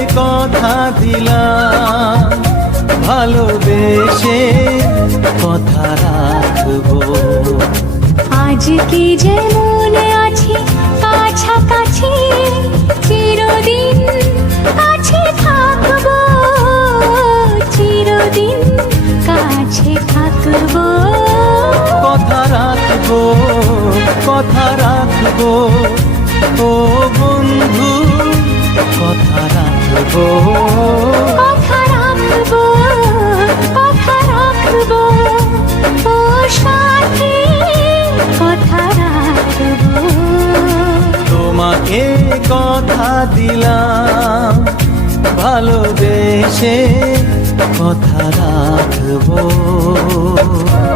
কথা দিলাম, ভালোবেসে কথা রাখবো। আজকে যেমন আছি কাছাকাছি, চিরদিন কাছে থাকবো, চিরদিন কাছে থাকবো। কথা রাখবো, কথা রাখবো, ও বন্ধু কথা রাখবো। কথা রাখবো, কথা রাখবো, ও সাথী কথা রাখবো। তোমাকে কথা দিলাম, ভালোবেসে কথা রাখবো।